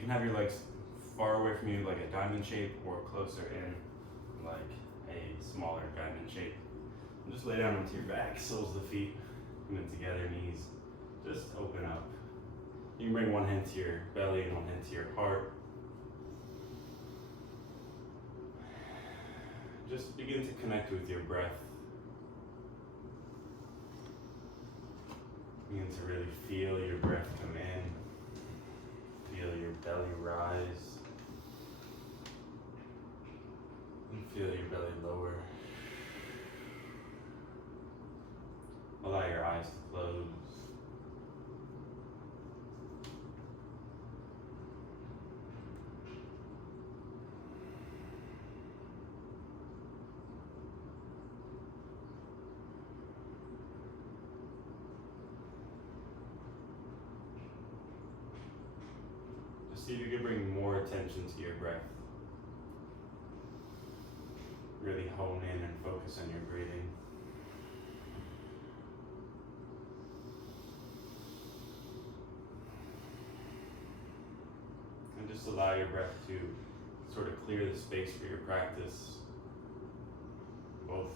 you can have your legs far away from you like a diamond shape or closer in like a smaller diamond shape. And just lay down onto your back, soles of the feet, and then together, knees. Just open up. You can bring one hand to your belly and one hand to your heart. Just begin to connect with your breath. Begin to really feel your breath come in. Feel your belly rise. And feel your belly lower. Allow your eyes to close. See if you can bring more attention to your breath. Really hone in and focus on your breathing. And just allow your breath to sort of clear the space for your practice, both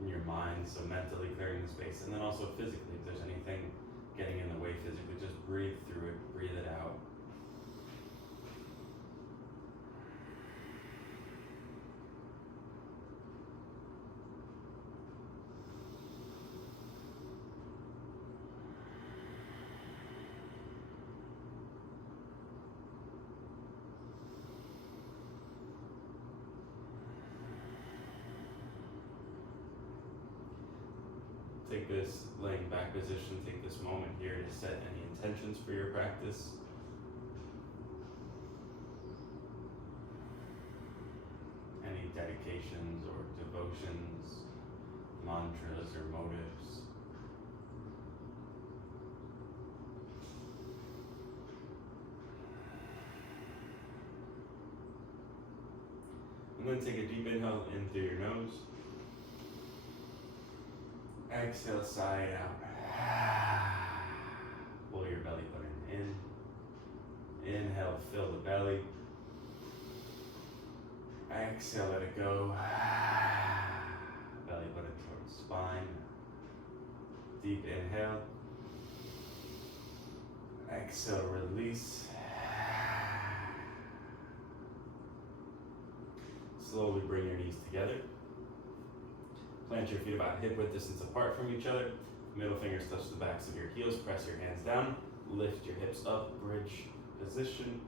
in your mind, so mentally clearing the space, and then also physically, if there's anything getting in the way physically, just breathe through it, breathe it out. Take this laying back position, take this moment here to set any intentions for your practice. Any dedications or devotions, mantras or motives. And then take a deep inhale in through your nose. Exhale, sigh it out. Pull your belly button in. Inhale, fill the belly. Exhale, let it go. Belly button towards spine. Deep inhale. Exhale, release. Slowly bring your knees together. Plant your feet about hip width distance apart from each other. Middle fingers touch the backs of your heels. Press your hands down. Lift your hips up. Bridge position.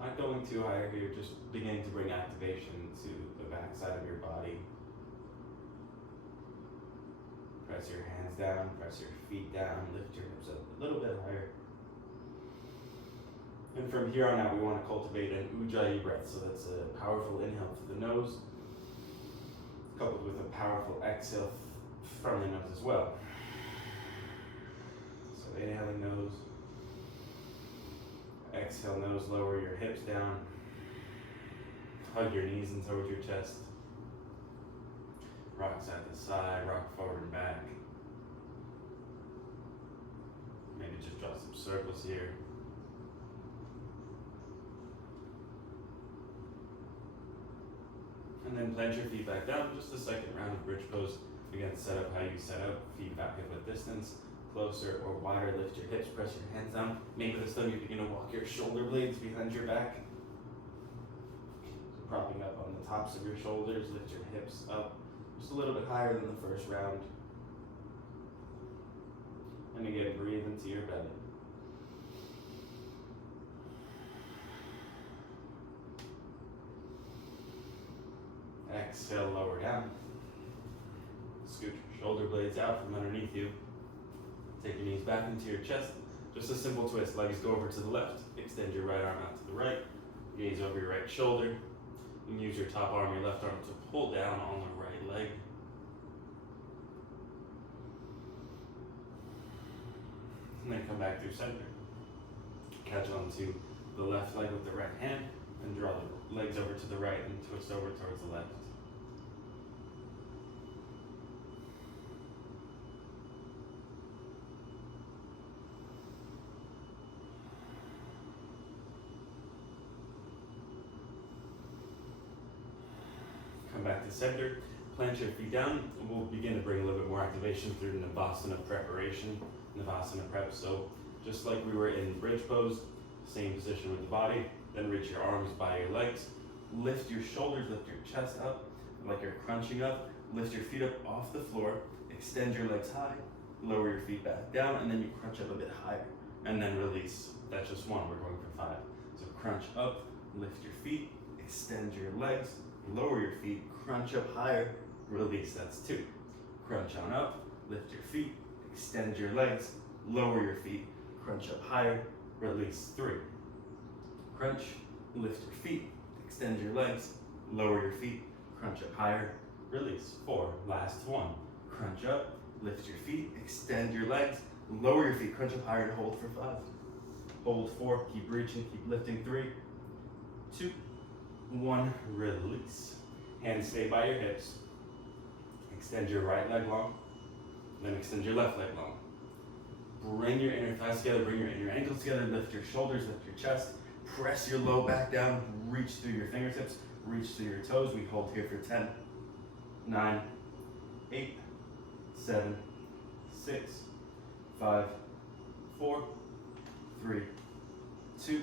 Not going too high here, just beginning to bring activation to the back side of your body. Press your hands down. Press your feet down. Lift your hips up a little bit higher. And from here on out, we want to cultivate an Ujjayi breath. So that's a powerful inhale through the nose, coupled with a powerful exhale from the nose as well. So inhaling nose, exhale nose, lower your hips down, hug your knees in towards your chest, rock side to side, rock forward and back. Maybe just draw some circles here. And then plant your feet back down, just a second round of bridge pose. Again, set up how you set up, feet back hip width distance, closer or wider, lift your hips, press your hands down. Maybe this time you begin to walk your shoulder blades behind your back. So propping up on the tops of your shoulders, lift your hips up just a little bit higher than the first round. And again, breathe into your belly. Exhale, lower down. Scoot your shoulder blades out from underneath you. Take your knees back into your chest. Just a simple twist. Legs go over to the left. Extend your right arm out to the right. Gaze over your right shoulder. You can use your top arm, your left arm to pull down on the right leg. And then come back through center. Catch onto the left leg with the right hand and draw the legs over to the right and twist over towards the left. to center. Plant your feet down. We'll begin to bring a little bit more activation through Navasana preparation, Navasana prep. So just like we were in bridge pose, same position with the body, then reach your arms by your legs. Lift your shoulders, lift your chest up like you're crunching up. Lift your feet up off the floor. Extend your legs high. Lower your feet back down, and then you crunch up a bit higher. And then release. That's just one. We're going for 5. So crunch up, lift your feet, extend your legs, lower your feet, crunch up higher, release. That's 2. Crunch on up, lift your feet, extend your legs, lower your feet, crunch up higher, release. 3. Crunch, lift your feet, extend your legs, lower your feet, crunch up higher, release. 4. Last one. Crunch up, lift your feet, extend your legs, lower your feet, crunch up higher, and hold for 5. Hold 4, keep reaching, keep lifting. 3, 2, 1, release. Hands stay by your hips. Extend your right leg long, then extend your left leg long. Bring your inner thighs together, bring your inner ankles together, lift your shoulders, lift your chest, press your low back down, reach through your fingertips, reach through your toes. We hold here for 10, 9, 8, 7, 6, 5, 4, 3, 2,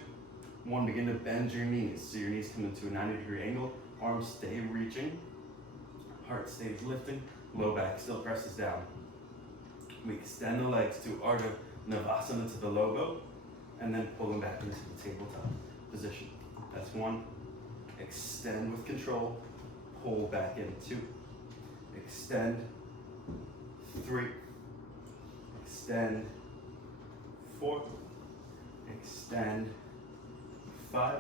1. Begin to bend your knees. So your knees come into a 90-degree angle. Arms stay reaching. Heart stays lifting. Low back still presses down. We extend the legs to Ardha Navasana, to the logo, and then pull them back into the tabletop position. That's 1. Extend with control. Pull back in. 2. Extend. 3. Extend. 4. Extend. 5.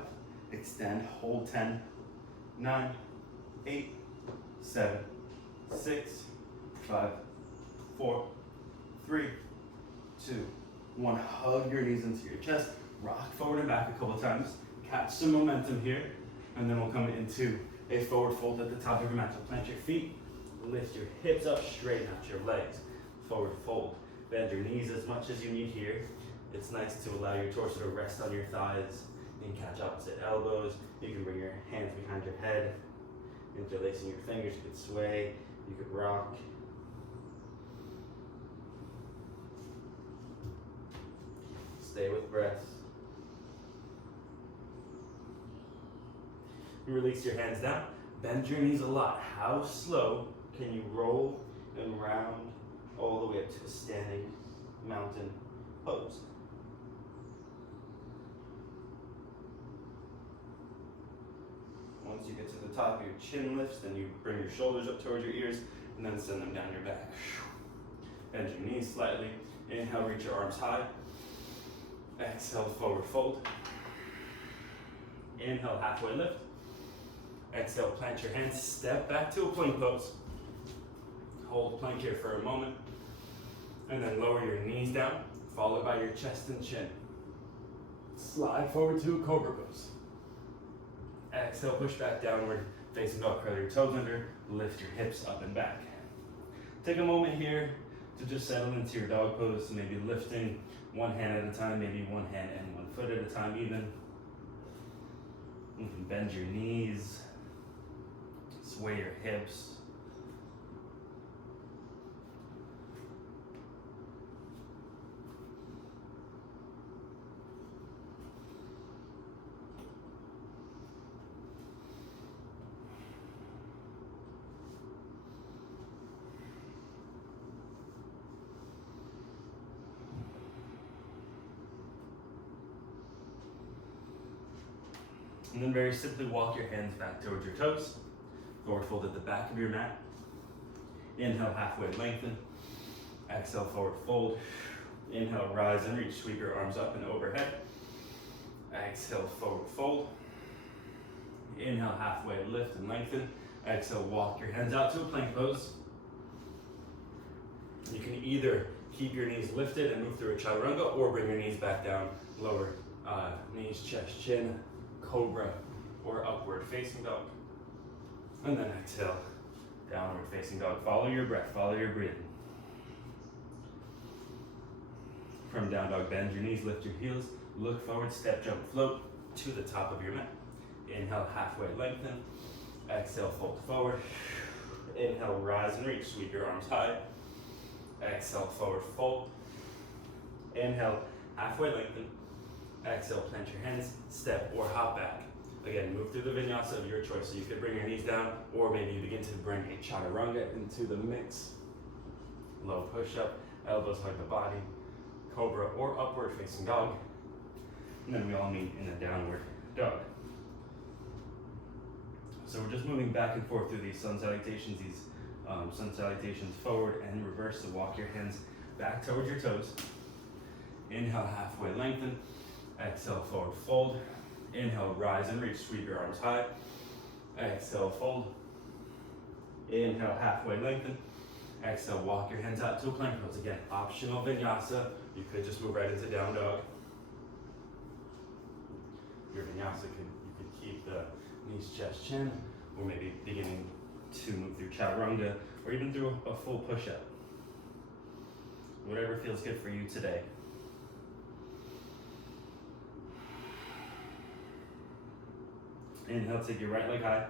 Extend. Hold. 10, 9, 8, 7, 6, 5, 4, 3, 2, 1. Hug your knees into your chest. Rock forward and back a couple times. Catch some momentum here, and then we'll come into a forward fold at the top of your mat. So plant your feet, lift your hips up, straighten out your legs. Forward fold. Bend your knees as much as you need here. It's nice to allow your torso to rest on your thighs and catch opposite elbows. You can bring your hands behind your head, interlacing your fingers. You could sway, you could rock. Stay with breath. You release your hands down. Bend your knees a lot. How slow can you roll and round all the way up to a standing mountain pose? Once you get to the top, your chin lifts, then you bring your shoulders up towards your ears, and then send them down your back. Bend your knees slightly. Inhale, reach your arms high. Exhale, forward fold. Inhale, halfway lift. Exhale, plant your hands, step back to a plank pose. Hold plank here for a moment. And then lower your knees down, followed by your chest and chin. Slide forward to a cobra pose. Exhale, push back downward, facing dog, curl your toes under, lift your hips up and back. Take a moment here to just settle into your dog pose, maybe lifting one hand at a time, maybe one hand and one foot at a time even. You can bend your knees, sway your hips. And then very simply walk your hands back towards your toes. Forward fold at the back of your mat. Inhale, halfway lengthen. Exhale, forward fold. Inhale, rise and reach. Sweep your arms up and overhead. Exhale, forward fold. Inhale, halfway lift and lengthen. Exhale, walk your hands out to a plank pose. You can either keep your knees lifted and move through a chaturanga, or bring your knees back down, lower knees, chest, chin, cobra, or upward facing dog. And then exhale, downward facing dog. Follow your breath, follow your breathing. From down dog, bend your knees, lift your heels, look forward, step, jump, float to the top of your mat. Inhale, halfway lengthen. Exhale, fold forward. Inhale, rise and reach. Sweep your arms high. Exhale, forward fold. Inhale, halfway lengthen. Exhale, plant your hands, step or hop back. Again, move through the vinyasa of your choice. So you could bring your knees down, or maybe you begin to bring a chaturanga into the mix. Low push-up, elbows hug the body, cobra or upward facing dog. And then we all meet in a downward dog. So we're just moving back and forth through these sun salutations, sun salutations forward and reverse. So walk your hands back towards your toes. Inhale, halfway lengthen. Exhale, forward fold. Inhale, rise and reach, sweep your arms high. Exhale, fold. Inhale, halfway lengthen. Exhale, walk your hands out to a plank pose. Again, optional vinyasa. You could just move right into down dog. Your vinyasa, you could keep the knees, chest, chin, or maybe beginning to move through chaturanga, or even through a full push-up. Whatever feels good for you today. Inhale, take your right leg high.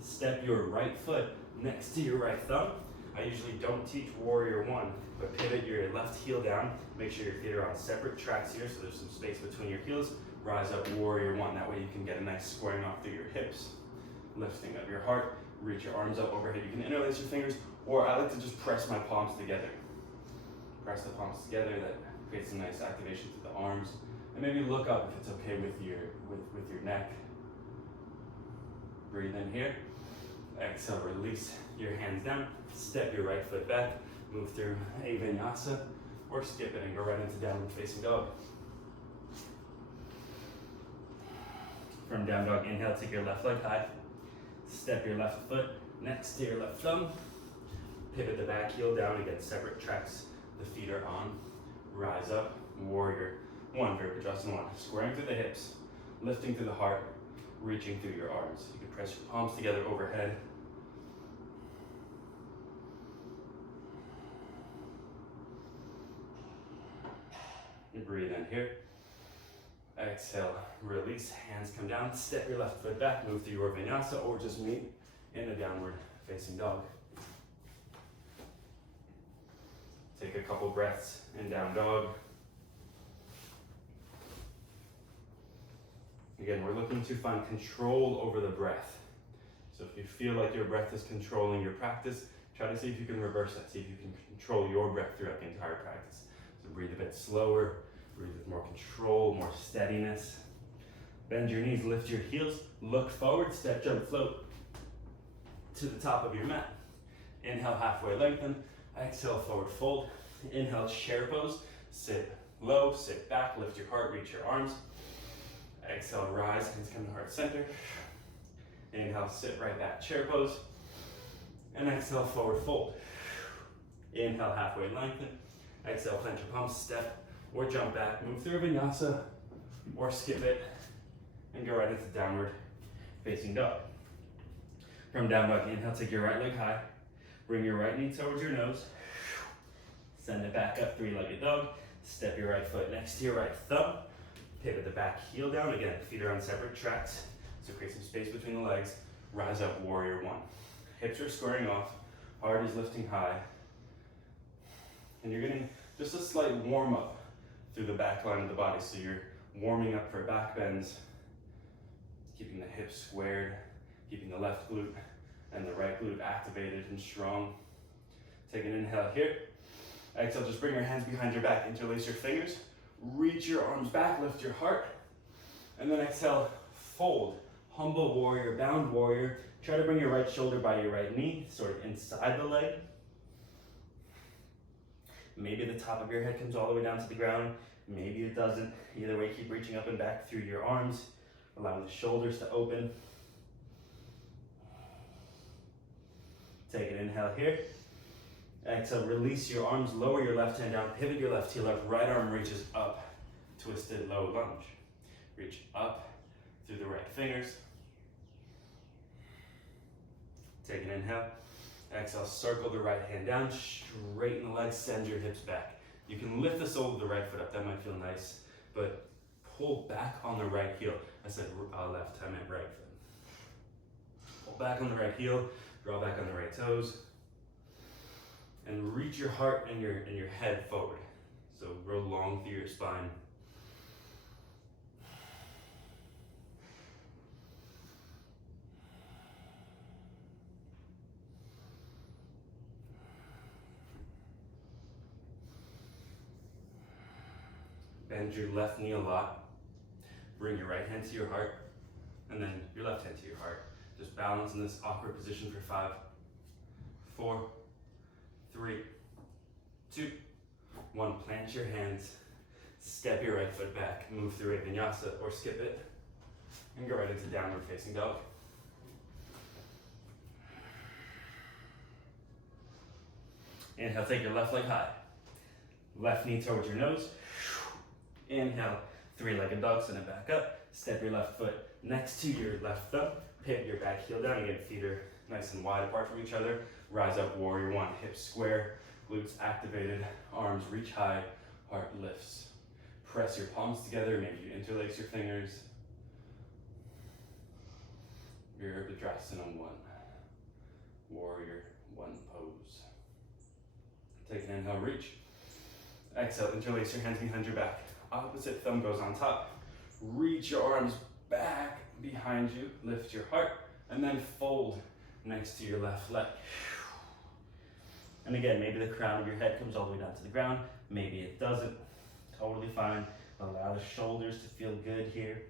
Step your right foot next to your right thumb. I usually don't teach warrior one, but pivot your left heel down. Make sure your feet are on separate tracks here, so there's some space between your heels. Rise up, warrior one. That way you can get a nice squaring off through your hips. Lifting up your heart, reach your arms up overhead. You can interlace your fingers, or I like to just press my palms together. Press the palms together, that creates a nice activation to the arms. And maybe look up if it's okay with your neck. Breathe in here. Exhale, release your hands down. Step your right foot back. Move through a vinyasa, or skip it and go right into downward facing dog. From down dog, inhale, take your left leg high. Step your left foot next to your left thumb. Pivot the back heel down again, separate tracks. The feet are on. Rise up, warrior one, Virabhadrasana one. Squaring through the hips, lifting through the heart, reaching through your arms. You can press your palms together overhead. You breathe in here. Exhale, release, hands come down, step your left foot back, move through your vinyasa, or just meet in a downward facing dog. Take a couple breaths in down dog. Again, we're looking to find control over the breath. So if you feel like your breath is controlling your practice, try to see if you can reverse that. See if you can control your breath throughout the entire practice. So breathe a bit slower, breathe with more control, more steadiness. Bend your knees, lift your heels, look forward, step, jump, float to the top of your mat. Inhale, halfway lengthen. Exhale, forward fold. Inhale, chair pose. Sit low, sit back, lift your heart, reach your arms. Exhale, rise, hands come to heart center. Inhale, sit right back, chair pose. And exhale, forward fold. Inhale, halfway lengthen. Exhale, plant your palms, step or jump back. Move through a vinyasa or skip it and go right into downward facing dog. From down dog, inhale, take your right leg high. Bring your right knee towards your nose. Send it back up, three-legged dog. Step your right foot next to your right thumb. Pivot the back heel down. Again, feet are on separate tracks, so create some space between the legs. Rise up, warrior one. Hips are squaring off, heart is lifting high. And you're getting just a slight warm up through the back line of the body. So you're warming up for back bends, keeping the hips squared, keeping the left glute and the right glute activated and strong. Take an inhale here. Exhale, just bring your hands behind your back, interlace your fingers, reach your arms back, lift your heart, and then exhale, fold. Humble warrior, bound warrior. Try to bring your right shoulder by your right knee, sort of inside the leg. Maybe the top of your head comes all the way down to the ground. Maybe it doesn't. Either way, keep reaching up and back through your arms, allowing the shoulders to open. Take an inhale here. Exhale, release your arms, lower your left hand down, pivot your left heel up, right arm reaches up, twisted low lunge. Reach up through the right fingers. Take an inhale. Exhale, circle the right hand down, straighten the legs, send your hips back. You can lift the sole of the right foot up, that might feel nice, but pull back on the right heel. I said left, I meant right foot. Pull back on the right heel, draw back on the right toes, and reach your heart and your head forward. So grow long through your spine. Bend your left knee a lot. Bring your right hand to your heart, and then your left hand to your heart. Just balance in this awkward position for 5, 4, 3, 2, 1. Plant your hands, step your right foot back, move through a vinyasa or skip it, and go right into downward facing dog. Inhale, take your left leg high. Left knee towards your nose. Inhale, 3-legged dog, send it back up. Step your left foot next to your left thumb. Pivot your back heel down. Again, feet are nice and wide apart from each other. Rise up, warrior 1. Hips square, glutes activated, arms reach high, heart lifts. Press your palms together, maybe you interlace your fingers. Virabhadrasana 1. Warrior 1 pose. Take an inhale, reach. Exhale, interlace your hands behind your back. Opposite thumb goes on top. Reach your arms back behind you. Lift your heart, and then fold next to your left leg. And again, maybe the crown of your head comes all the way down to the ground. Maybe it doesn't. Totally fine. Allow the shoulders to feel good here.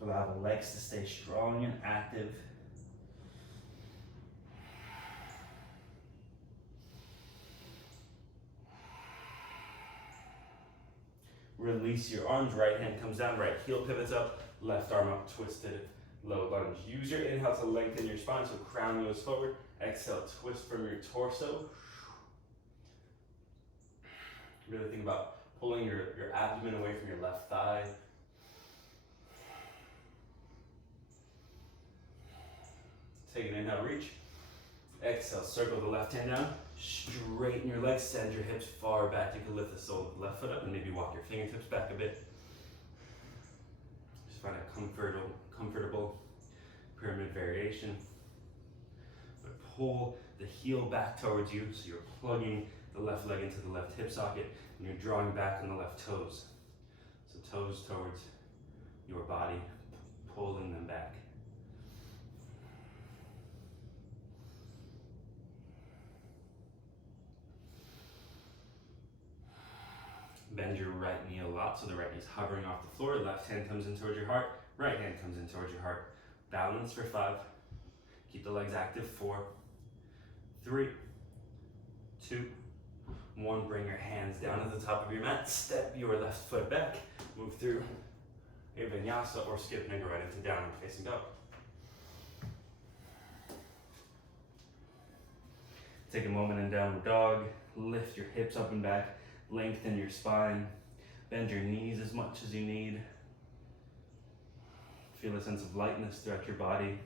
Allow the legs to stay strong and active. Release your arms, right hand comes down, right heel pivots up, left arm up, twisted low lunge. Use your inhale to lengthen your spine, so crown goes forward. Exhale, twist from your torso. Really think about pulling your abdomen away from your left thigh. Take an inhale, reach. Exhale, circle the left hand down. Straighten your legs, send your hips far back. You can lift the sole of the left foot up and maybe walk your fingertips back a bit. Just find a comfortable pyramid variation. But pull the heel back towards you, so you're plugging the left leg into the left hip socket and you're drawing back on the left toes. So toes towards your body, pulling them back. Bend your right knee a lot, so the right knee is hovering off the floor. Left hand comes in towards your heart. Right hand comes in towards your heart. Balance for 5. Keep the legs active. 4, 3, 2, 1. Bring your hands down at the top of your mat. Step your left foot back. Move through a vinyasa or skip and go right into downward facing dog. Take a moment in downward dog. Lift your hips up and back. Lengthen your spine, bend your knees as much as you need. Feel a sense of lightness throughout your body.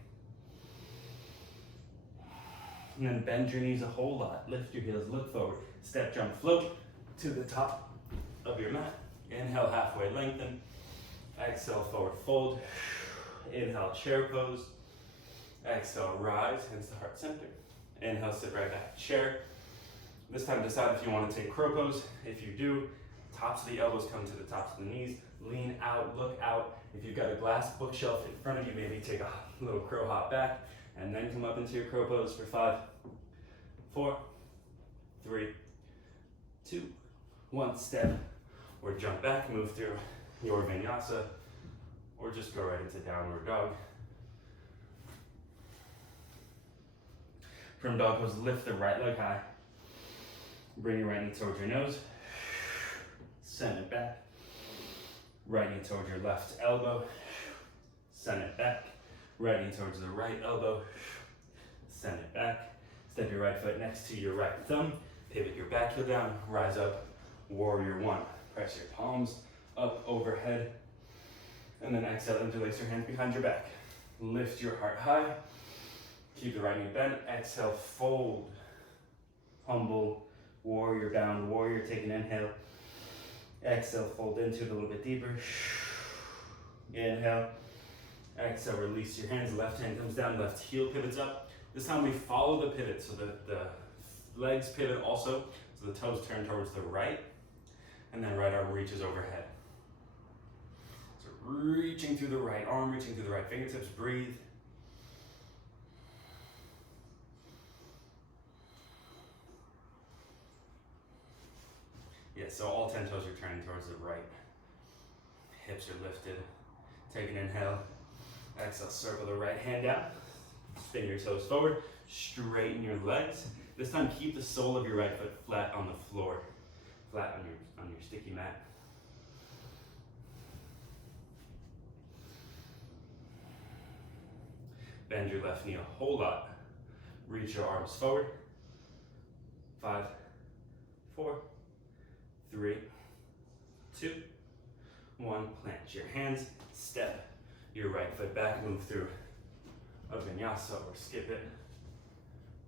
And then bend your knees a whole lot. Lift your heels, look forward. Step, jump, float to the top of your mat. Inhale, halfway lengthen. Exhale, forward fold. Inhale, chair pose. Exhale, rise, hands to heart center. Inhale, sit right back, chair. This time decide if you want to take crow pose. If you do, tops of the elbows come to the tops of the knees. Lean out, look out. If you've got a glass bookshelf in front of you, maybe take a little crow hop back and then come up into your crow pose for 5, 4, 3, 2, 1. Step or jump back, move through your vinyasa, or just go right into downward dog. From dog pose, lift the right leg high. Bring your right knee towards your nose. Send it back. Right knee towards your left elbow. Send it back. Right knee towards the right elbow. Send it back. Step your right foot next to your right thumb. Pivot your back heel down. Rise up. Warrior 1. Press your palms up overhead. And then exhale, interlace your hands behind your back. Lift your heart high. Keep the right knee bent. Exhale, fold. Humble. Warrior down, warrior, take an inhale. Exhale, fold into it a little bit deeper. Inhale. Exhale, release your hands. Left hand comes down, left heel pivots up. This time we follow the pivot, so that the legs pivot also, so the toes turn towards the right, and then right arm reaches overhead. So reaching through the right arm, reaching through the right fingertips, breathe. Yeah, so all 10 toes are turning towards the right. Hips are lifted. Take an inhale. Exhale, circle the right hand down. Spin your toes forward. Straighten your legs. This time, keep the sole of your right foot flat on the floor. Flat on your sticky mat. Bend your left knee a whole lot. Reach your arms forward. 5, 4, 3, 2, 1. Plant your hands. Step your right foot back. Move through a vinyasa or skip it.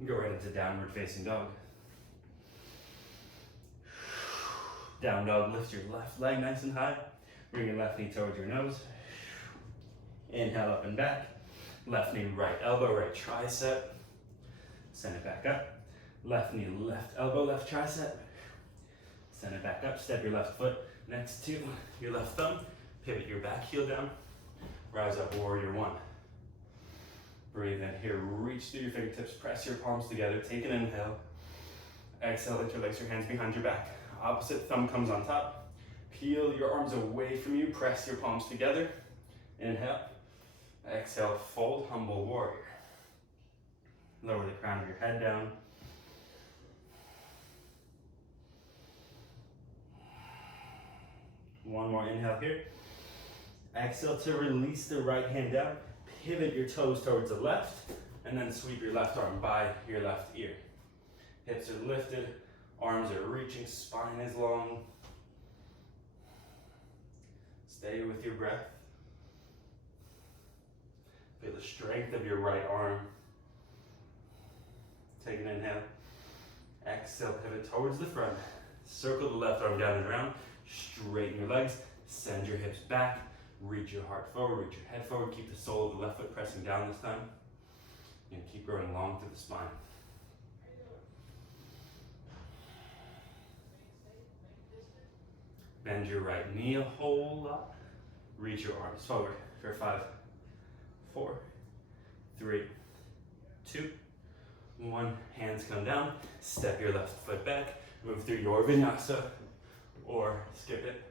Go right into downward facing dog. Down dog, lift your left leg nice and high. Bring your left knee towards your nose. Inhale up and back. Left knee, right elbow, right tricep. Send it back up. Left knee, left elbow, left tricep. Send it back up. Step your left foot next to your left thumb. Pivot your back heel down. Rise up, warrior one. Breathe in here, reach through your fingertips, press your palms together, take an inhale. Exhale, interlace your hands behind your back. Opposite thumb comes on top. Peel your arms away from you, press your palms together. Inhale. Exhale, fold, humble warrior. Lower the crown of your head down. One more inhale here. Exhale to release the right hand down. Pivot your toes towards the left, and then sweep your left arm by your left ear. Hips are lifted, arms are reaching, spine is long. Stay with your breath. Feel the strength of your right arm. Take an inhale. Exhale, pivot towards the front. Circle the left arm down and around. Straighten your legs. Send your hips back. Reach your heart forward, reach your head forward. Keep the sole of the left foot pressing down this time. And keep growing long through the spine. Bend your right knee a whole lot. Reach your arms forward for 5, 4, 3, 2, 1. Hands come down. Step your left foot back. Move through your vinyasa or skip it.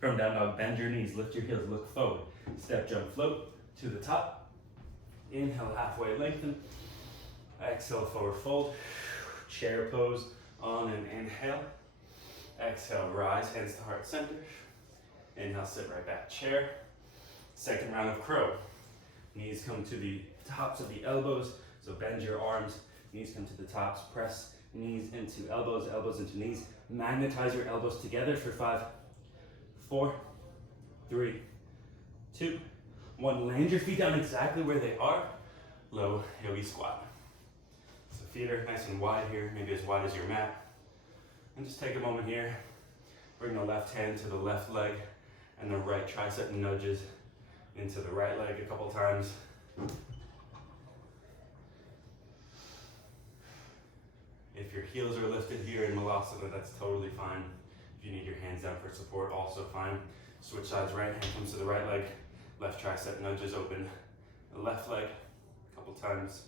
From down dog, bend your knees, lift your heels, look forward. Step, jump, float to the top. Inhale, halfway lengthen. Exhale, forward fold. Chair pose on an inhale. Exhale, rise, hands to heart center. Inhale, sit right back, chair. Second round of crow. Knees come to the tops of the elbows, so bend your arms. Knees come to the tops, press knees into elbows, elbows into knees. Magnetize your elbows together for 5, 4, 3, 2, 1. Land your feet down exactly where they are. Low yogi squat. So feet are nice and wide here, maybe as wide as your mat. And just take a moment here. Bring the left hand to the left leg and the right tricep nudges into the right leg a couple times. If your heels are lifted here in Malasana, that's totally fine. If you need your hands down for support, also fine. Switch sides, right hand comes to the right leg, left tricep nudges open the left leg a couple times.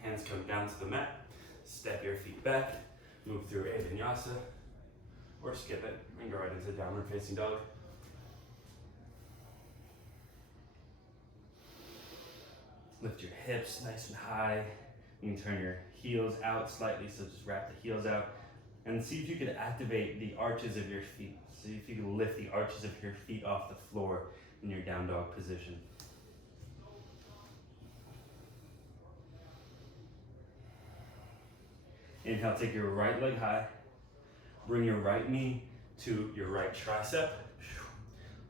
Hands come down to the mat, step your feet back, move through a vinyasa, or skip it and go right into downward facing dog. Lift your hips nice and high. You can turn your heels out slightly, so just wrap the heels out. And see if you could activate the arches of your feet. See if you can lift the arches of your feet off the floor in your down dog position. Inhale, take your right leg high. Bring your right knee to your right tricep.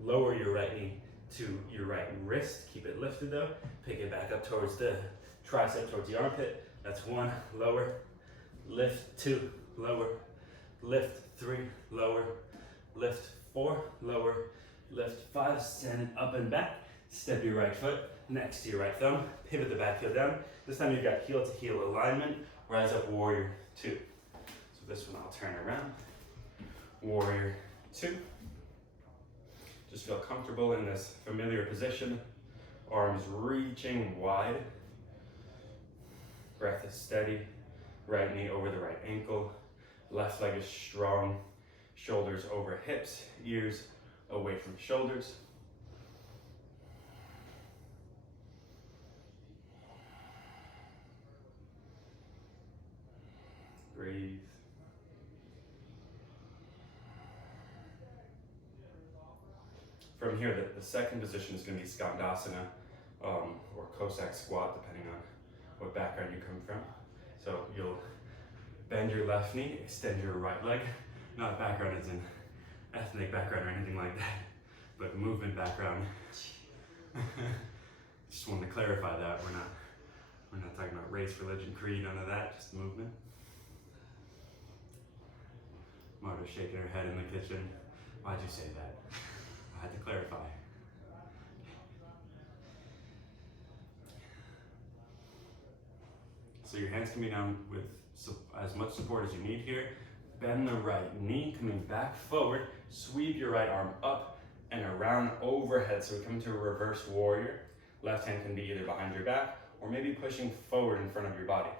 Lower your right knee to your right wrist. Keep it lifted though. Pick it back up towards the tricep, towards the armpit. That's 1, lower, lift 2, lower, lift 3, lower, lift 4, lower, lift 5, send it up and back. Step your right foot next to your right thumb. Pivot the back heel down. This time you've got heel to heel alignment. Rise up, warrior 2. So this one I'll turn around. Warrior 2. Just feel comfortable in this familiar position. Arms reaching wide. Breath is steady. Right knee over the right ankle. Left leg is strong. Shoulders over hips. Ears away from shoulders. Breathe. From here, the second position is going to be Skandasana or Cossack squat, depending on what background you come from. So you'll bend your left knee, extend your right leg. Not background as in ethnic background or anything like that, but movement background. Just wanted to clarify that we're not talking about race, religion, creed, none of that, just movement. Marta's shaking her head in the kitchen. Why'd you say that? I had to clarify. So your hands can be down with as much support as you need here. Bend the right knee, coming back forward. Sweep your right arm up and around overhead. So we come to a reverse warrior. Left hand can be either behind your back or maybe pushing forward in front of your body.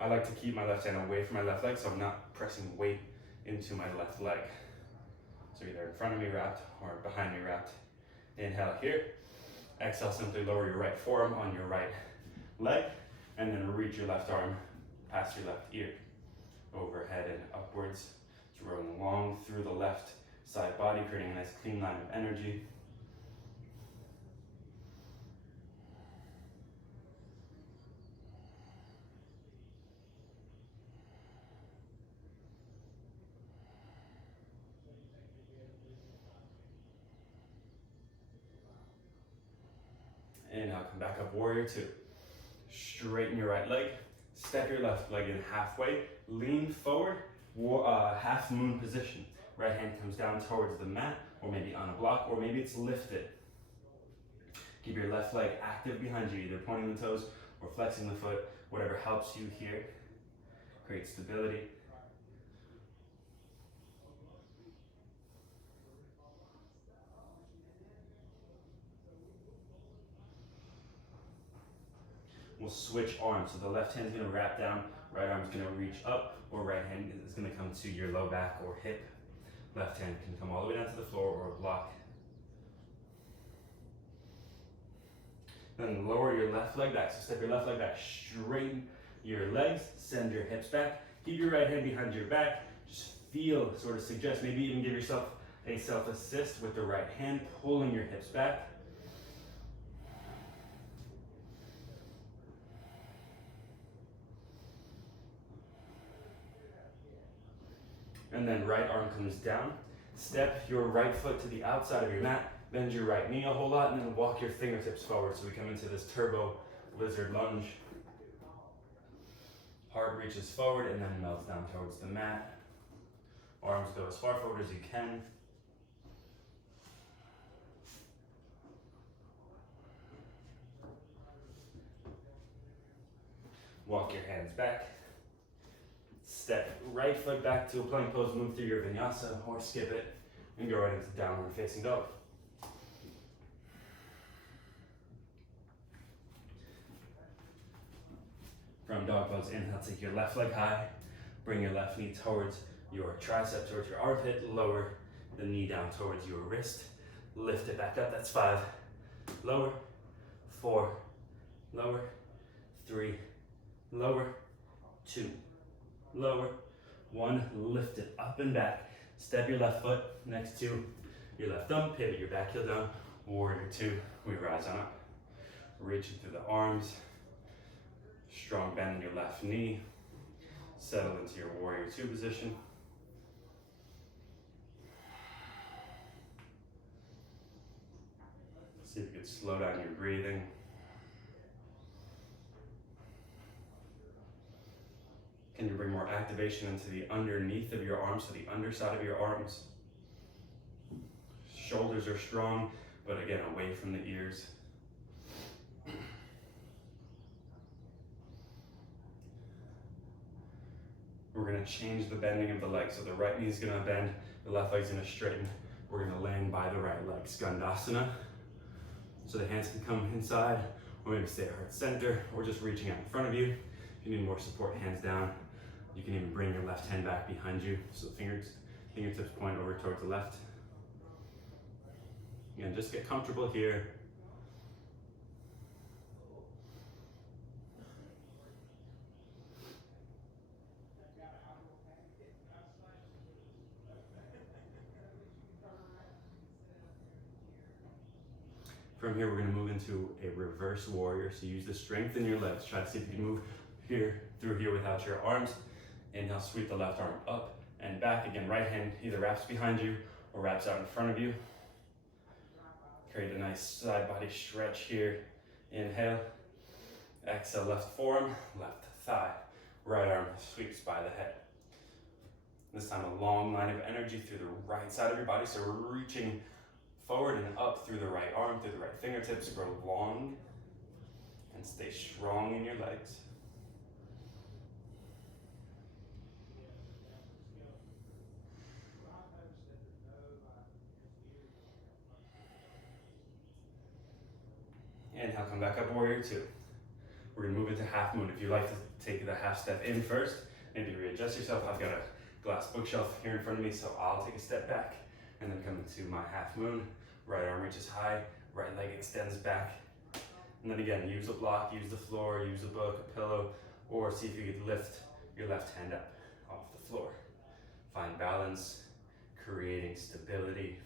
I like to keep my left hand away from my left leg so I'm not pressing weight into my left leg. So either in front of me wrapped or behind me wrapped. Inhale here. Exhale, simply lower your right forearm on your right leg and then reach your left arm past your left ear. Overhead and upwards. It's rolling long through the left side body, creating a nice clean line of energy. Inhale, come back up, warrior 2. Straighten your right leg. Step your left leg in halfway. Lean forward, half moon position. Right hand comes down towards the mat, or maybe on a block, or maybe it's lifted. Keep your left leg active behind you, either pointing the toes or flexing the foot, whatever helps you here. Create stability. We'll switch arms. So the left hand's gonna wrap down, right arm's gonna reach up, or right hand is gonna come to your low back or hip. Left hand can come all the way down to the floor or a block. Then lower your left leg back. So step your left leg back, straighten your legs, send your hips back. Keep your right hand behind your back. Just feel, sort of suggest, maybe even give yourself a self-assist with the right hand, pulling your hips back. And then right arm comes down. Step your right foot to the outside of your mat. Bend your right knee a whole lot and then walk your fingertips forward. So we come into this turbo lizard lunge. Heart reaches forward and then melts down towards the mat. Arms go as far forward as you can. Walk your hands back. Step right foot back to a plank pose, move through your vinyasa or skip it and go right into downward facing dog. From dog pose, inhale, take your left leg high, bring your left knee towards your tricep, towards your armpit, lower the knee down towards your wrist, lift it back up, that's 5, lower, 4, lower, 3, lower, 2, lower, 1, lift it up and back. Step your left foot next to your left thumb, pivot your back heel down, warrior 2, we rise on up. Reaching through the arms, strong bend in your left knee, settle into your warrior 2 position. See if you could slow down your breathing. Can you bring more activation into the underneath of your arms, to the underside of your arms? Shoulders are strong, but again, away from the ears. We're going to change the bending of the legs. So the right knee is going to bend, the left leg's going to straighten. We're going to land by the right leg, Skandasana. So the hands can come inside. We're going to stay heart center, or just reaching out in front of you. If you need more support, hands down. You can even bring your left hand back behind you, so the fingertips point over towards the left. Again, just get comfortable here. From here, we're going to move into a reverse warrior. So use the strength in your legs. Try to see if you can move here through here without your arms. Inhale, sweep the left arm up and back. Again, right hand either wraps behind you or wraps out in front of you. Create a nice side body stretch here. Inhale. Exhale, left forearm, left thigh. Right arm sweeps by the head. This time a long line of energy through the right side of your body. So we're reaching forward and up through the right arm, through the right fingertips. Grow long and stay strong in your legs. Inhale, come back up, warrior two. We're gonna move into half moon. If you like to take the half step in first, maybe readjust yourself. I've got a glass bookshelf here in front of me, so I'll take a step back and then come into my half moon. Right arm reaches high, right leg extends back. And then again, use a block, use the floor, use a book, a pillow, or see if you could lift your left hand up off the floor. Find balance, creating stability.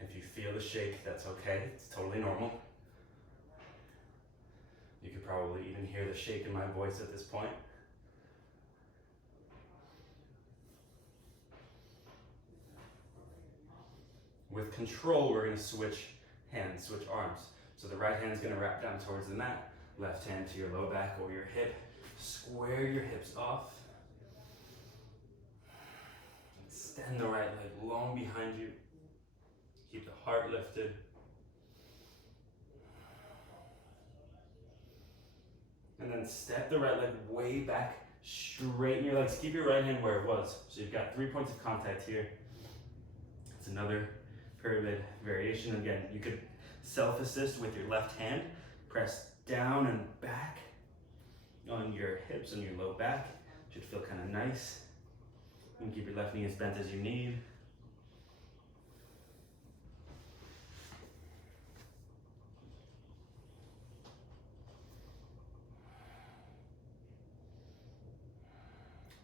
If you feel the shake, that's okay, it's totally normal. You could probably even hear the shake in my voice at this point. With control, we're going to switch hands, switch arms. So the right hand's going to wrap down towards the mat, left hand to your low back or your hip. Square your hips off. Extend the right leg long behind you. Keep the heart lifted. And then step the right leg way back, straighten your legs. Keep your right hand where it was. So you've got 3 points of contact here. It's another pyramid variation. Again, you could self-assist with your left hand. Press down and back on your hips and your low back. Should feel kind of nice. You can keep your left knee as bent as you need.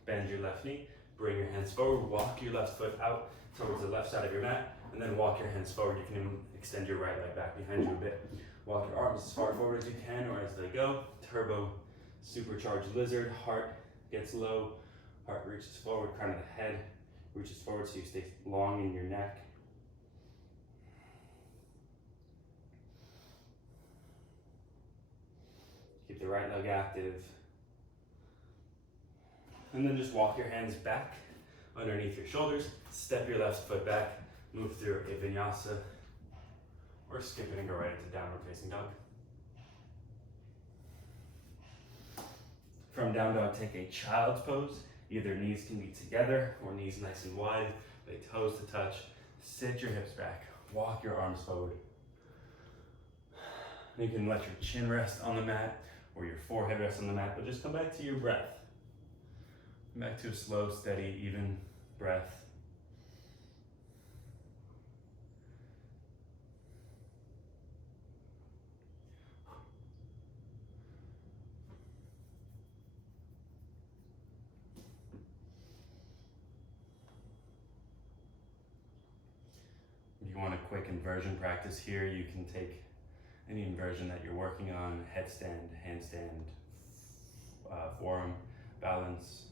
Bend your left knee, bring your hands forward, walk your left foot out towards the left side of your mat, and then walk your hands forward. You can even extend your right leg back behind you a bit. Walk your arms as far forward as you can or as they go. Turbo, supercharged lizard. Heart gets low, heart reaches forward, crown of the head reaches forward so you stay long in your neck. Keep the right leg active. And then just walk your hands back underneath your shoulders. Step your left foot back. Move through a vinyasa. Or skip it and go right into downward facing dog. From down dog, take a child's pose. Either knees can be together or knees nice and wide. Big toes to touch. Sit your hips back. Walk your arms forward. You can let your chin rest on the mat or your forehead rest on the mat, but just come back to your breath. Come back to a slow, steady, even breath. If you want a quick inversion practice here, you can take any inversion that you're working on, headstand, handstand, forearm, balance,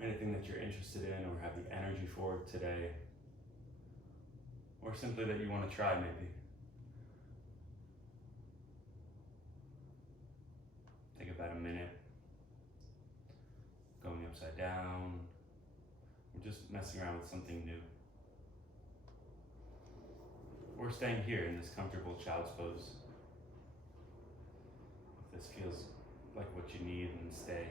anything that you're interested in or have the energy for today, or simply that you want to try maybe. Take about a minute, going upside down, or just messing around with something new. Or staying here in this comfortable child's pose. If this feels like what you need, then stay.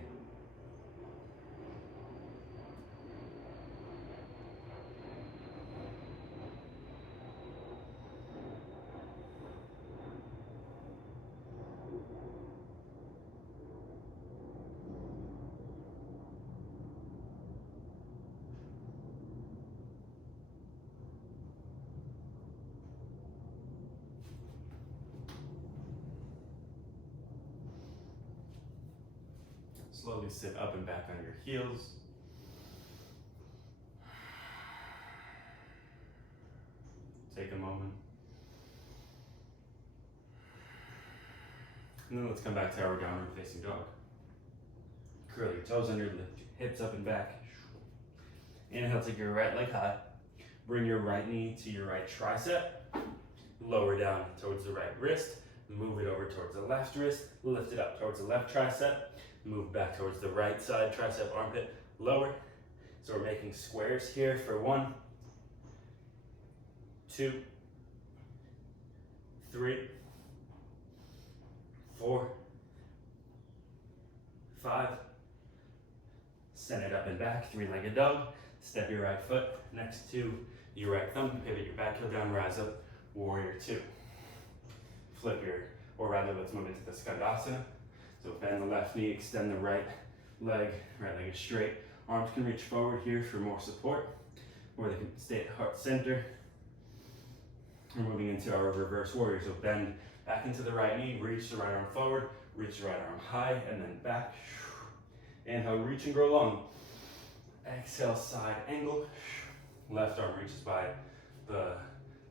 Slowly sit up and back on your heels. Take a moment. And then let's come back to our downward facing dog. Curl your toes under, lift your hips up and back. Inhale, take your right leg high. Bring your right knee to your right tricep. Lower down towards the right wrist. Move it over towards the left wrist. Lift it up towards the left tricep. Move back towards the right side, tricep, armpit, lower. So we're making squares here for 1, 2, 3, 4, 5. Send it up and back, three-legged dog. Step your right foot next to your right thumb. Pivot your back heel down, rise up, warrior 2. Flip or rather let's move into the skandasana. So bend the left knee, extend the right leg is straight. Arms can reach forward here for more support, or they can stay at heart center. We're moving into our reverse warrior. So bend back into the right knee, reach the right arm forward, reach the right arm high, and then back. Inhale, reach and grow long. Exhale, side angle. Left arm reaches by the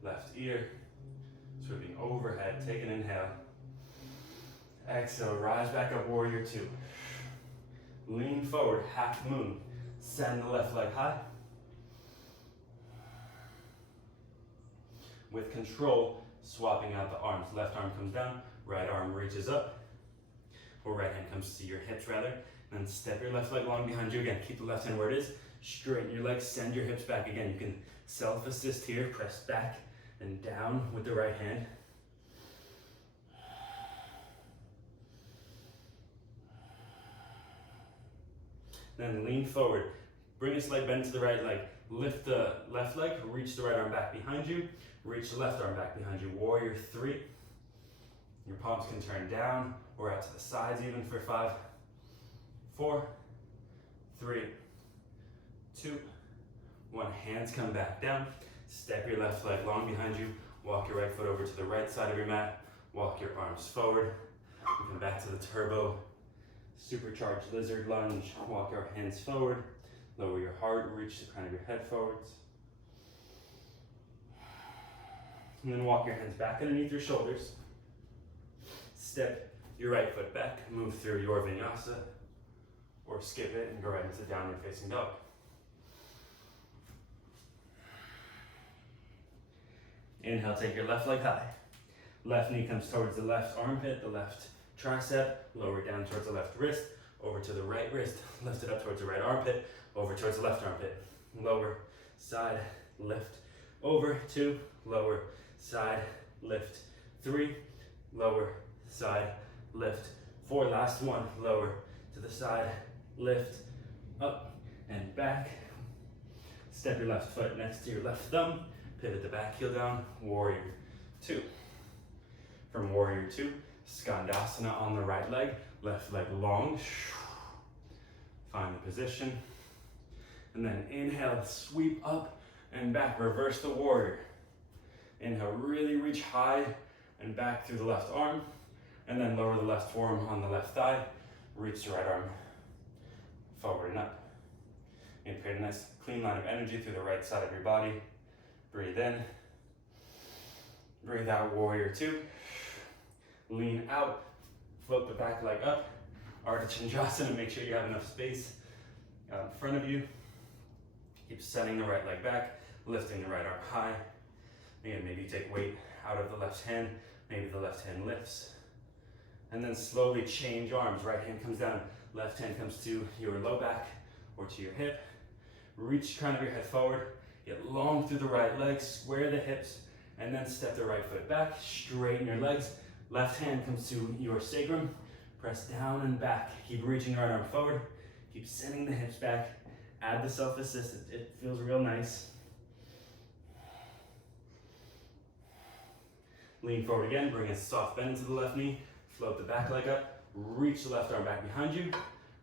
left ear. Sweeping overhead, take an inhale. Exhale, rise back up, warrior 2. Lean forward, half moon. Send the left leg high. With control, swapping out the arms. Left arm comes down, right arm reaches up. Or right hand comes to your hips rather. And step your left leg long behind you again. Keep the left hand where it is. Straighten your legs, send your hips back again. You can self-assist here, press back and down with the right hand. Then lean forward. Bring this leg bend to the right leg. Lift the left leg, reach the right arm back behind you. Reach the left arm back behind you. Warrior 3. Your palms can turn down or out to the sides even for 5, 4, 3, 2, 1. Hands come back down. Step your left leg long behind you. Walk your right foot over to the right side of your mat. Walk your arms forward. We come back to the turbo. Supercharged lizard lunge. Walk your hands forward. Lower your heart. Reach the crown of your head forwards. And then walk your hands back underneath your shoulders. Step your right foot back. Move through your vinyasa. Or skip it and go right into downward facing dog. Inhale, take your left leg high. Left knee comes towards the left armpit, the left tricep, lower down towards the left wrist, over to the right wrist, lift it up towards the right armpit, over towards the left armpit. Lower, side, lift, over, 2, lower, side, lift, 3, lower, side, lift, 4, last one, lower, to the side, lift, up, and back. Step your left foot next to your left thumb, pivot the back heel down, warrior 2. From warrior 2, skandasana on the right leg, left leg long. Find the position. And then inhale, sweep up and back, reverse the warrior. Inhale, really reach high and back through the left arm. And then lower the left forearm on the left thigh, reach the right arm forward and up. And create a nice clean line of energy through the right side of your body. Breathe in. Breathe out, warrior 2. Lean out, float the back leg up. Ardha Chandrasana, make sure you have enough space out in front of you. Keep sending the right leg back, lifting the right arm high. Again, maybe you take weight out of the left hand, maybe the left hand lifts. And then slowly change arms. Right hand comes down, left hand comes to your low back or to your hip. Reach the crown of your head forward, get long through the right leg, square the hips, and then step the right foot back, straighten your legs. Left hand comes to your sacrum, press down and back. Keep reaching right arm forward, keep sending the hips back. Add the self-assist, it feels real nice. Lean forward again, bring a soft bend into the left knee, float the back leg up, reach the left arm back behind you,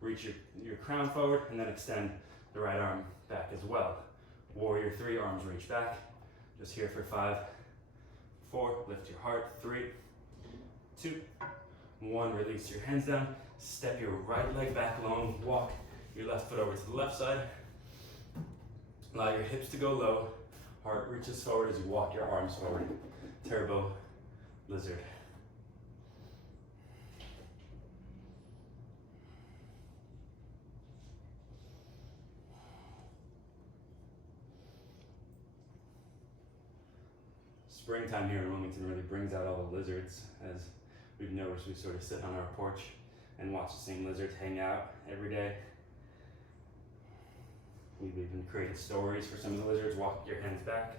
reach your crown forward, and then extend the right arm back as well. Warrior 3, arms reach back. Just here for 5, 4, lift your heart, 3, 2, 1, release your hands down, step your right leg back long, walk your left foot over to the left side. Allow your hips to go low, heart reaches forward as you walk your arms forward. Turbo lizard. Springtime here in Wilmington really brings out all the lizards. As we've noticed, we sort of sit on our porch and watch the same lizards hang out every day. We've even created stories for some of the lizards. Walk your hands back,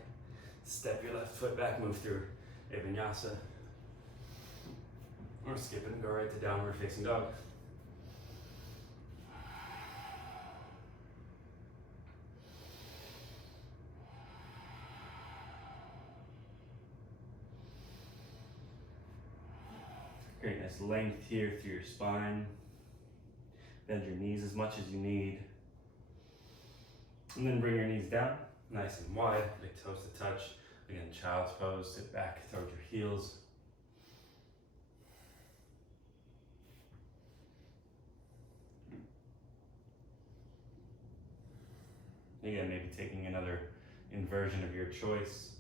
step your left foot back, move through a vinyasa. Or skip it and go right to downward facing dog. Great, nice length here through your spine. Bend your knees as much as you need. And then bring your knees down, nice and wide, big toes to touch. Again, child's pose, sit back towards your heels. Again, maybe taking another inversion of your choice.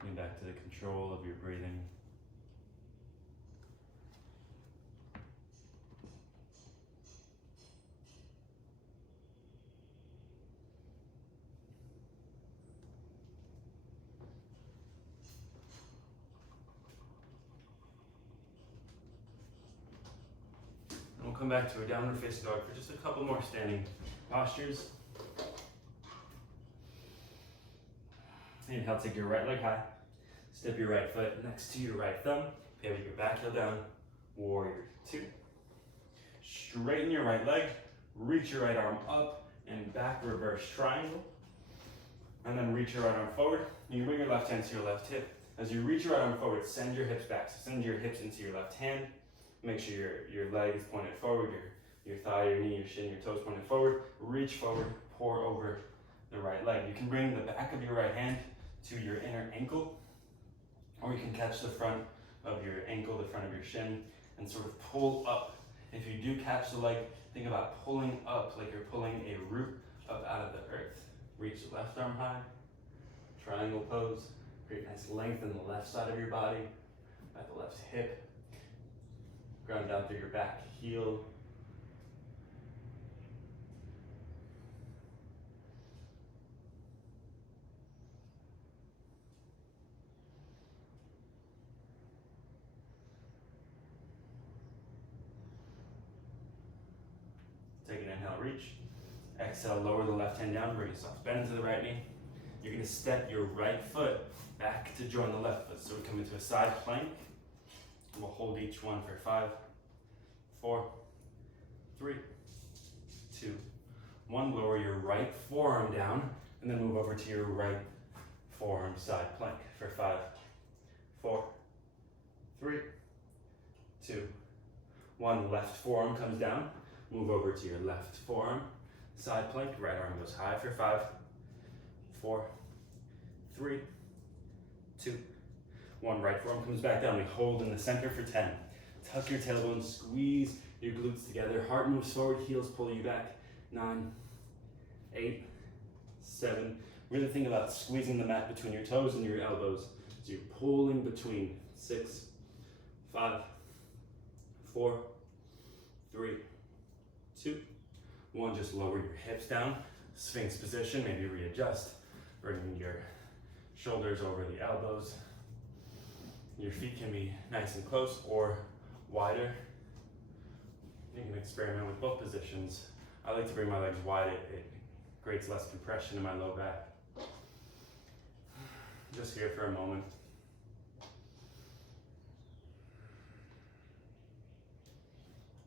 Getting back to the control of your breathing. And we'll come back to a downward facing dog for just a couple more standing postures. Inhale, take your right leg high. Step your right foot next to your right thumb. Pivot your back heel down. Warrior 2. Straighten your right leg. Reach your right arm up and back, reverse triangle. And then reach your right arm forward. You bring your left hand to your left hip. As you reach your right arm forward, send your hips back. So send your hips into your left hand. Make sure your leg is pointed forward. Your thigh, your knee, your shin, your toes pointed forward. Reach forward, pour over the right leg. You can bring the back of your right hand to your inner ankle, or you can catch the front of your ankle, the front of your shin, and sort of pull up. If you do catch the leg, think about pulling up like you're pulling a root up out of the earth. Reach the left arm high, triangle pose. Create nice length in the left side of your body, at the left hip. Ground down through your back heel. Take an inhale, reach. Exhale, lower the left hand down, bring a soft bend into the right knee. You're gonna step your right foot back to join the left foot. So we come into a side plank. We'll hold each one for 5, 4, 3, 2, 1. Lower your right forearm down and then move over to your right forearm side plank for 5, 4, 3, 2, 1. Left forearm comes down. Move over to your left forearm side plank. Right arm goes high for 5, 4, 3, 2, 1. Right forearm comes back down. We hold in the center for 10. Tuck your tailbone, squeeze your glutes together. Heart moves forward, heels pull you back. 9, 8, 7. Really think about squeezing the mat between your toes and your elbows. So you're pulling between. 6, 5, 4, 3, 2, 1. Just lower your hips down. Sphinx position, maybe readjust. Bringing your shoulders over the elbows. Your feet can be nice and close or wider. You can experiment with both positions. I like to bring my legs wide. It creates less compression in my low back. Just here for a moment.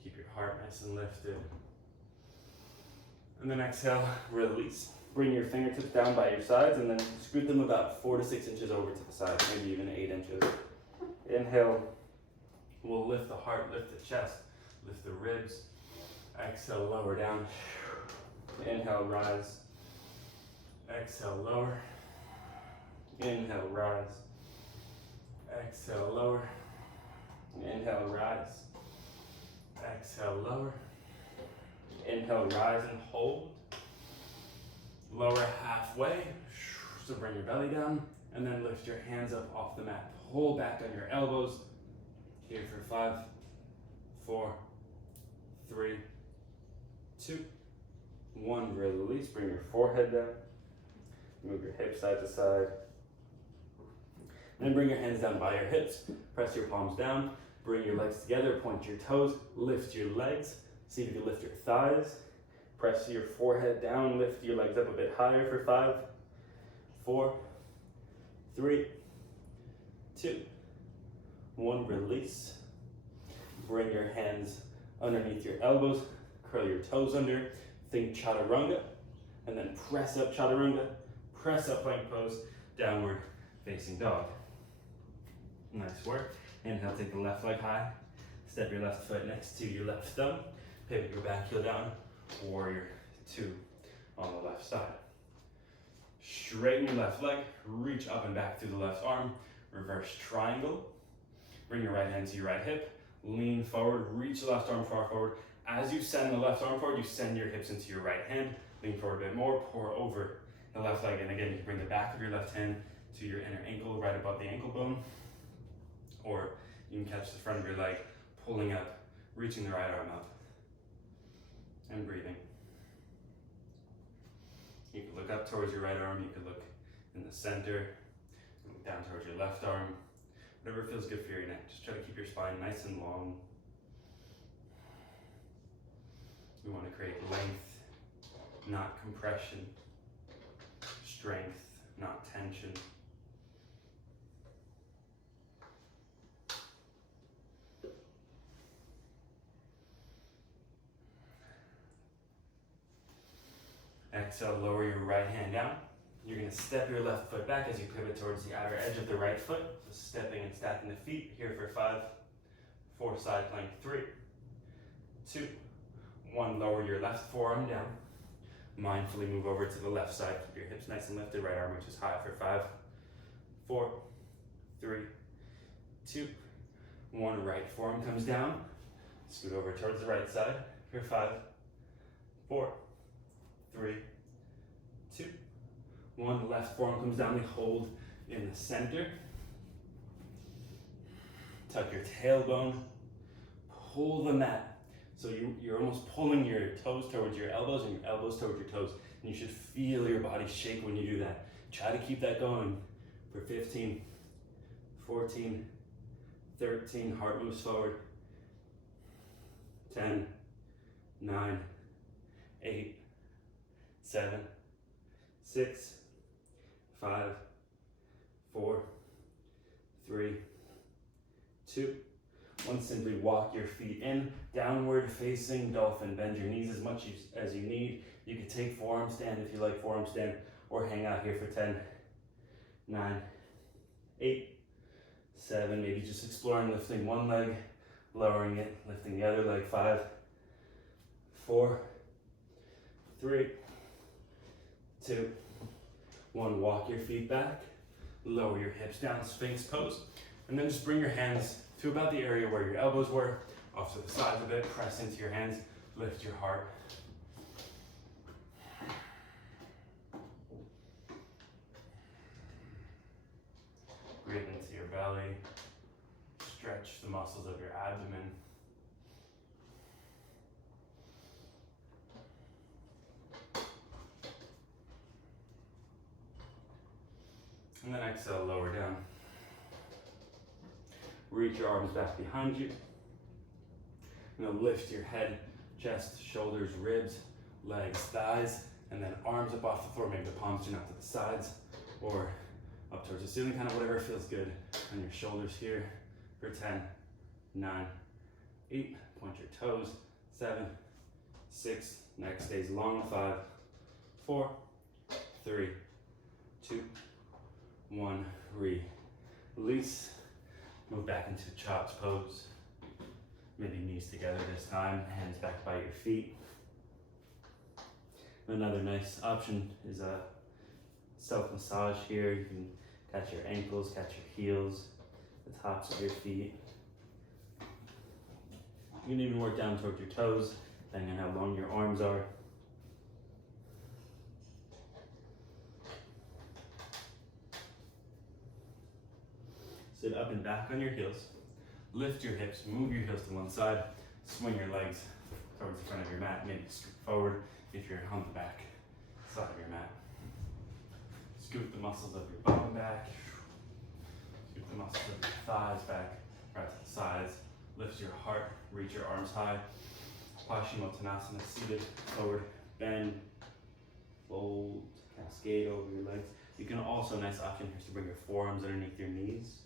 Keep your heart nice and lifted. And then exhale, release. Bring your fingertips down by your sides and then scoot them about 4 to 6 inches over to the side, maybe even 8 inches. Inhale, we'll lift the heart, lift the chest, lift the ribs. Exhale, lower down. Inhale, rise. Exhale, lower. Inhale, rise. Exhale, lower. Inhale, rise. Exhale, lower. Inhale, rise and hold. Lower halfway. So bring your belly down and then lift your hands up off the mat. Pull back on your elbows. Here for 5, 4, 3, 2, 1. Release. Bring your forehead down. Move your hips side to side. Then bring your hands down by your hips. Press your palms down. Bring your legs together. Point your toes. Lift your legs. See if you can lift your thighs. Press your forehead down. Lift your legs up a bit higher for 5, 4, 3, 2, 1. Release. Bring your hands underneath your elbows. Curl your toes under. Think chaturanga. And then press up chaturanga. Press up plank pose. Downward facing dog. Nice work. Inhale, take the left leg high. Step your left foot next to your left thumb. Pivot your back heel down. Warrior 2 on the left side. Straighten your left leg. Reach up and back through the left arm. Reverse triangle. Bring your right hand to your right hip. Lean forward. Reach the left arm far forward. As you send the left arm forward, you send your hips into your right hand. Lean forward a bit more. Pour over the left leg. And again, you can bring the back of your left hand to your inner ankle, right above the ankle bone. Or you can catch the front of your leg, pulling up, reaching the right arm up, and breathing. You can look up towards your right arm, you can look in the center, look down towards your left arm, whatever feels good for your neck. Just try to keep your spine nice and long. You want to create length, not compression, strength, not tension. Exhale, lower your right hand down. You're going to step your left foot back as you pivot towards the outer edge of the right foot. So stepping and stacking the feet here for 5, 4, side plank, 3, 2, 1. Lower your left forearm down. Mindfully move over to the left side. Keep your hips nice and lifted. Right arm reaches high for 5, 4, 3, 2, 1. Right forearm comes down. Scoot over towards the right side for 5, 4, 3, 2, 1. Left forearm comes down. We hold in the center. Tuck your tailbone. Pull the mat. So you're almost pulling your toes towards your elbows and your elbows towards your toes. And you should feel your body shake when you do that. Try to keep that going for 15, 14, 13. Heart moves forward. 10, 9, 8, 7, 6, 5, 4, 3, 2, 1. Simply walk your feet in, downward facing dolphin. Bend your knees as much as you need. You can take forearm stand if you like forearm stand, or hang out here for 10, 9, 8, 7. Maybe just exploring lifting one leg, lowering it, lifting the other leg. 5, 4, 3, 2, 1. Walk your feet back, lower your hips down, Sphinx pose, and then just bring your hands to about the area where your elbows were. Off to the sides a bit, press into your hands, lift your heart. Breathe into your belly, stretch the muscles of your abdomen. And then exhale, lower down. Reach your arms back behind you. Now lift your head, chest, shoulders, ribs, legs, thighs, and then arms up off the floor. Maybe the palms turn out to the sides or up towards the ceiling, kind of whatever feels good. On your shoulders here for 10, 9, 8. Point your toes. 7, 6. Neck stays long. 5, 4, 3, 2, 1. Release. Move back into child's pose. Maybe knees together this time, hands back by your feet. Another nice option is a self-massage here. You can catch your ankles, catch your heels, the tops of your feet. You can even work down towards your toes, depending on how long your arms are. Sit up and back on your heels. Lift your hips, move your heels to one side, swing your legs towards the front of your mat, maybe scoot forward if you're on the back side of your mat. Scoot the muscles of your bum back, scoot the muscles of your thighs back, right to the sides. Lift your heart, reach your arms high. Paschimottanasana, seated, forward, bend, fold, cascade over your legs. You can also, nice option here is to bring your forearms underneath your knees.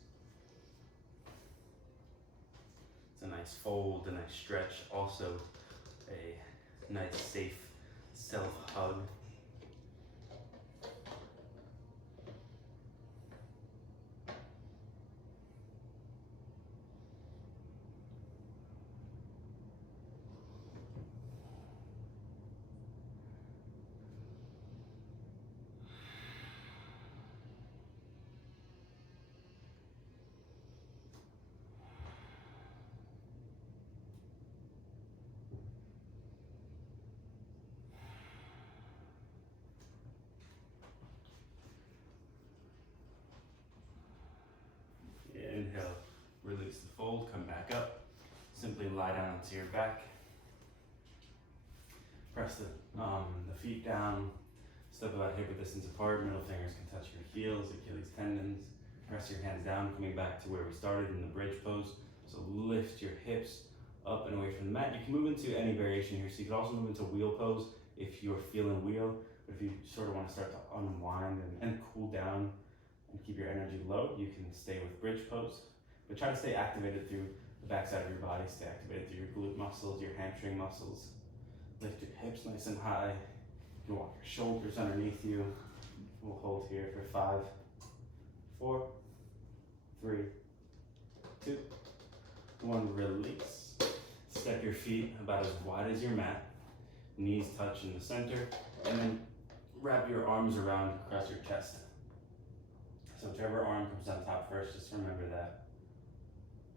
It's a nice fold, a nice stretch, also a nice safe self-hug. Inhale, release the fold, come back up. Simply lie down onto your back. Press the feet down, step about hip width distance apart, middle fingers can touch your heels, Achilles tendons. Press your hands down, coming back to where we started in the bridge pose. So lift your hips up and away from the mat. You can move into any variation here, so you can also move into wheel pose if you're feeling wheel. But if you sort of want to start to unwind and cool down, and keep your energy low, you can stay with bridge pose. But try to stay activated through the backside of your body, stay activated through your glute muscles, your hamstring muscles. Lift your hips nice and high. You walk your shoulders underneath you. We'll hold here for 5, 4, 3, 2, 1. Release. Step your feet about as wide as your mat. Knees touch in the center. And then wrap your arms around across your chest. So whichever arm comes on top first, just remember that.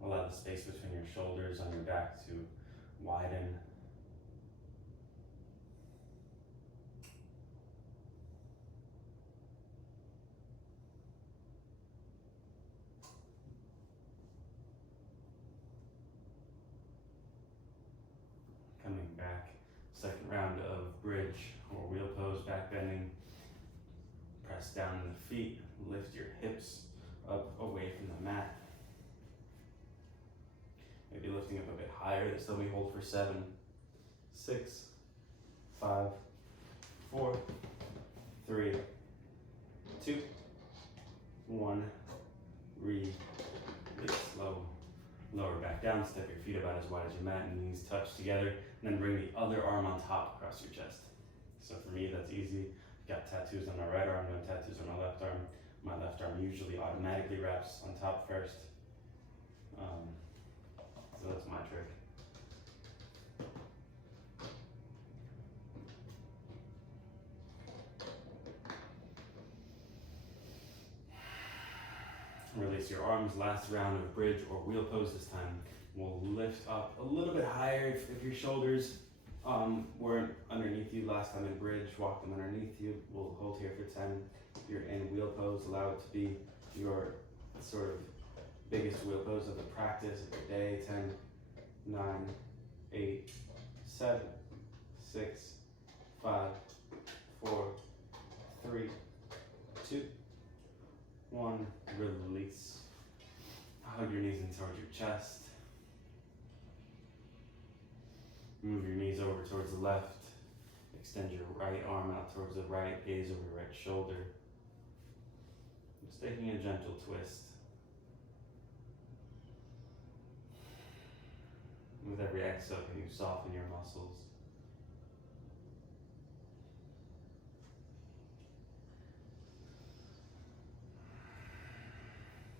Allow the space between your shoulders on your back to widen. Coming back, second round of bridge or wheel pose, back bending. Press down the feet, lift your hips up away from the mat. Maybe lifting up a bit higher. This time we hold for 7, 6, 5, 4, 3, 2, 1. Release. Lower back down. Step your feet about as wide as your mat, and knees touch together. And then bring the other arm on top across your chest. So for me, that's easy. Got tattoos on my right arm, no tattoos on my left arm. My left arm usually automatically wraps on top first. So that's my trick. Release your arms, last round of bridge or wheel pose this time. We'll lift up a little bit higher if your shoulders weren't underneath you last time in bridge. Walk them underneath you. We'll hold here for 10. If you're in wheel pose, allow it to be your sort of biggest wheel pose of the practice of the day. 10, 9, 8, 7, 6, 5, 4, 3, 2, 1. Release. Hug your knees in towards your chest. Move your knees over towards the left. Extend your right arm out towards the right. Gaze over your right shoulder. Just taking a gentle twist. With every exhale, can you soften your muscles?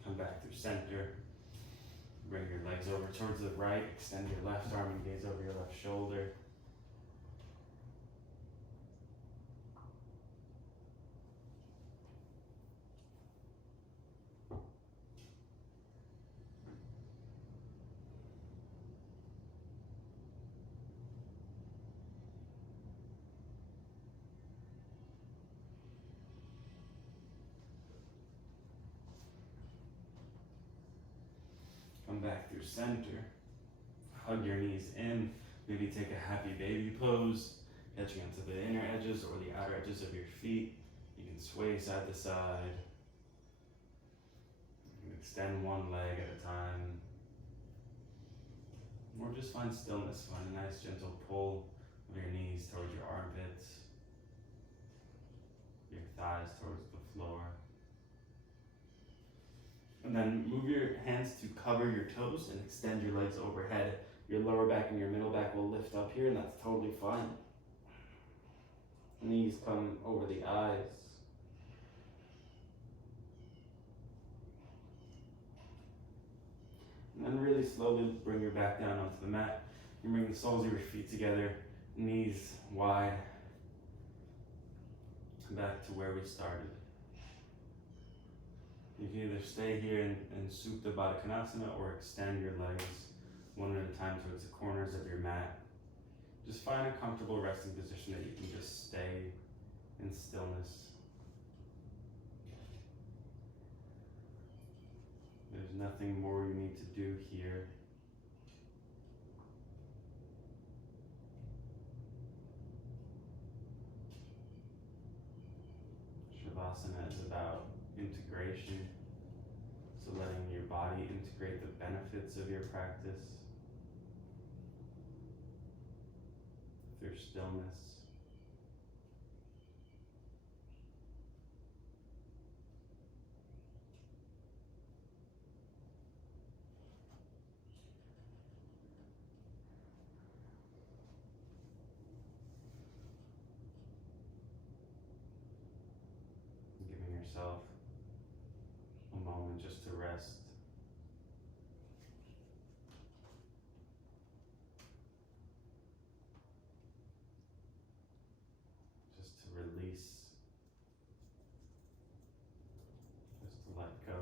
Come back through center. Bring your legs over towards the right. Extend your left arm and gaze over your left shoulder. Come back through center. Hug your knees in. Maybe take a happy baby pose, catching onto the inner edges or the outer edges of your feet. You can sway side to side. You can extend one leg at a time. Or just find stillness. Find a nice gentle pull of your knees towards your armpits, your thighs towards the floor. And then move your hands to cover your toes and extend your legs overhead. Your lower back and your middle back will lift up here, and that's totally fine. Knees come over the eyes. And then really slowly bring your back down onto the mat. You bring the soles of your feet together, knees wide. Back to where we started. You can either stay here in Supta Baddha Konasana or extend your legs one at a time towards the corners of your mat. Just find a comfortable resting position that you can just stay in stillness. There's nothing more you need to do here. Shavasana is about integration, so letting your body integrate the benefits of your practice through stillness. Giving yourself a moment just to rest. Just to release. Just to let go.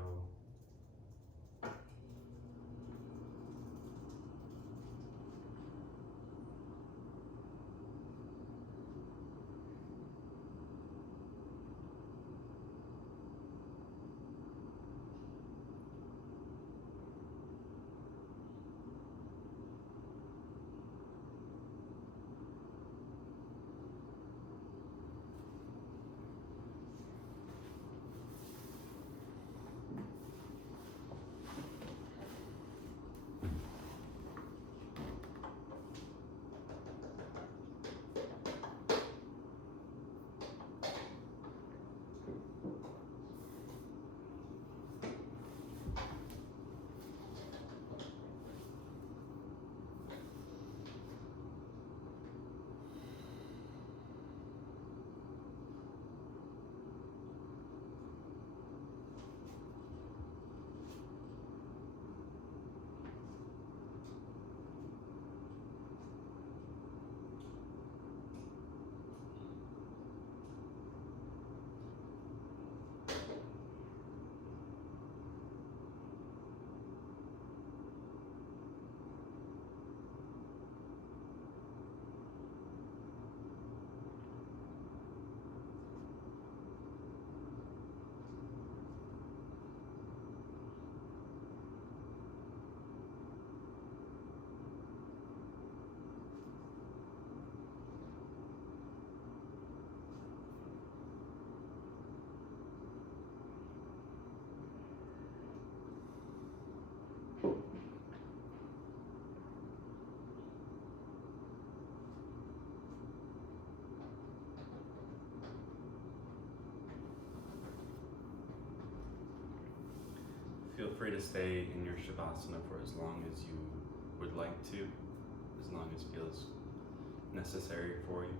Feel free to stay in your Shavasana for as long as you would like to, as long as feels necessary for you.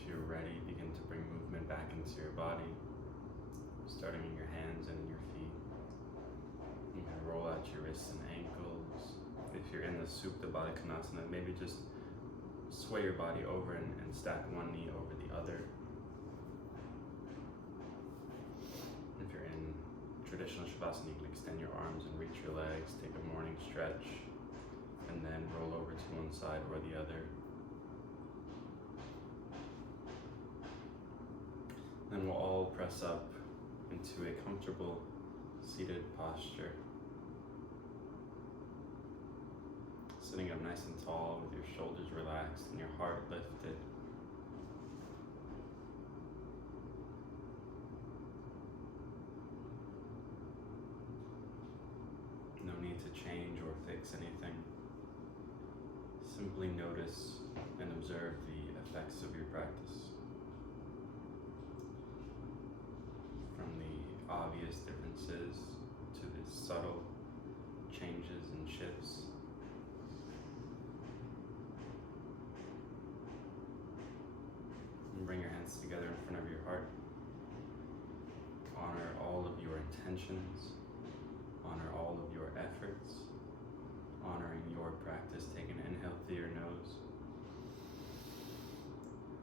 If you're ready, begin to bring movement back into your body, starting in your hands and in your feet. You can roll out your wrists and ankles. If you're in the Supta Baddha Konasana, maybe just sway your body over and stack one knee over the other. If you're in traditional Shavasana, you can extend your arms and reach your legs, take a morning stretch, and then roll over to one side or the other. Then we'll all press up into a comfortable seated posture. Sitting up nice and tall with your shoulders relaxed and your heart lifted. No need to change or fix anything. Simply notice and observe the effects of your practice. From the obvious differences to the subtle changes and shifts. And bring your hands together in front of your heart. Honor all of your intentions. Honor all of your efforts. Honoring your practice. Take an inhale through your nose.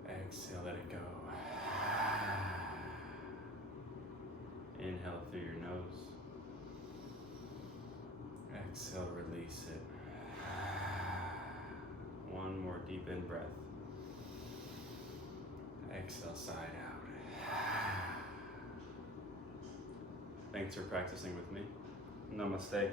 Exhale, let it go. Inhale through your nose. Exhale, release it. One more deep in breath. Exhale, side out. Thanks for practicing with me. Namaste.